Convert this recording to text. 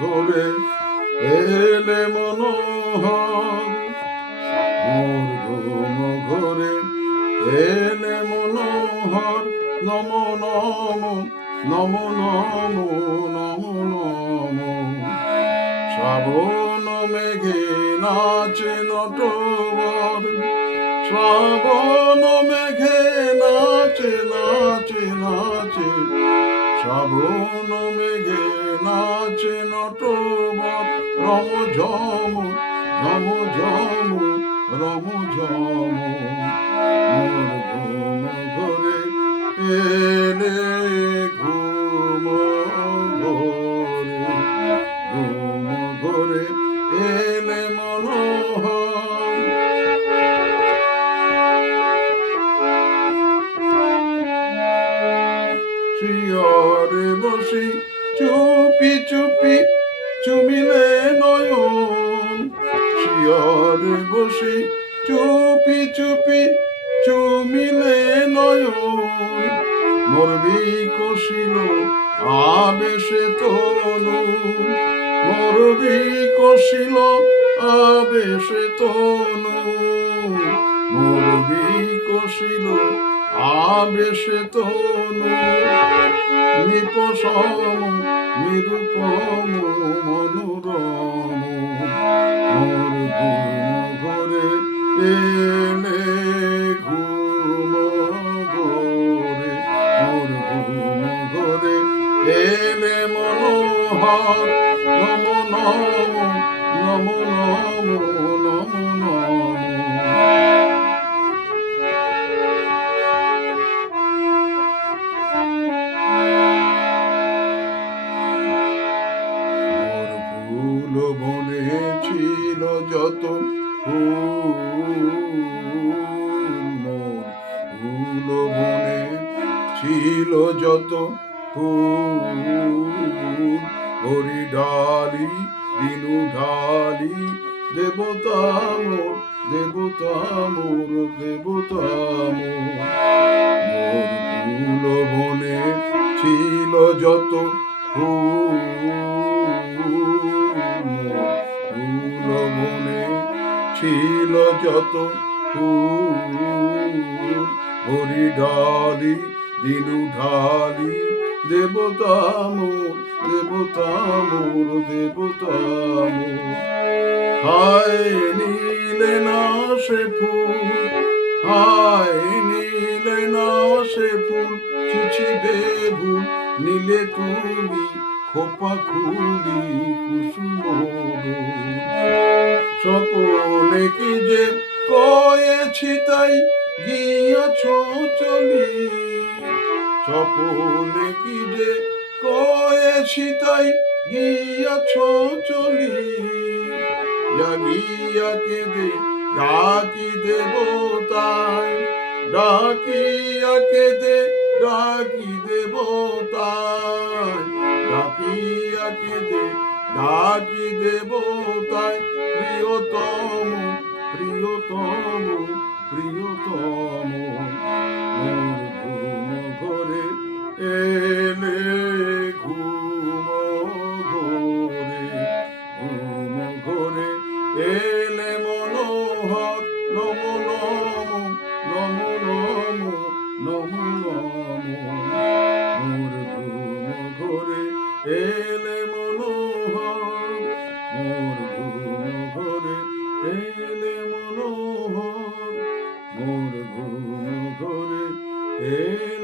ঘরে এলে মনোহর এলে মনোহর, নম নম নম নম নম নম। শ্রাবণ মেঘে নাচে নটবর, শ্রাবণ মেঘে নাচে নাচে নাচে। শ্রাবণ মেঘে নাচে নটবর, রম, ঝম ঝম ঝম, রম, ঝম। মোর ঘুম ঘরে এলে ঘুম ঘরে ঘুম ঘরে এলে মনোহর শিয়রে বসি চুপি চুপি চুমিলে নয়ন শিয়রে বসি চুপি চুপি চুমিলে নয়ন। মরবি কষিল আবেশে তনু। মরবি কষিল আবেশে তনু। মরবি কষিল আবেশে তনু। নিপসম, নিরূপম, মনোরম। মোর এলে মনোহর, নম নম নম নম নম নম। বনে ছিল যত ফুল বনে ছিল যত ফুল হরি ডালি দিনু ঢালি দেবতা মোর দেবতা মোর দেবতা মোর ফুল বনে ছিল যত ফুল। বনে ছিল যত ফুল। হরি ঢালি দিনু ঢালি দেবতা মোর, দেবতা দেবতা হায় নীলে না সে ফুল, হায় নীলে না সে ফুল চিছিবে ভুল নীলে তুমি খোপা খুলি কুসুম স্বপনে কি যে কয়েছি তাই গিয়েছ চলি স্বপনে কি যে কয়েছি তাই গিয়েছ চলি। জাগিয়া কেঁদে, ডাকি দেবতায়, ডাকিয়া কেঁদে, ডাকি দেবতায়, ডাকিয়া কেঁদে, ডাকি দেবতায়, প্রিয়তম প্রিয়তম প্রিয়তম। এলে মনোহর নমো নমো নমো নমো নমো নমো। মোর ঘুম ঘরে এলে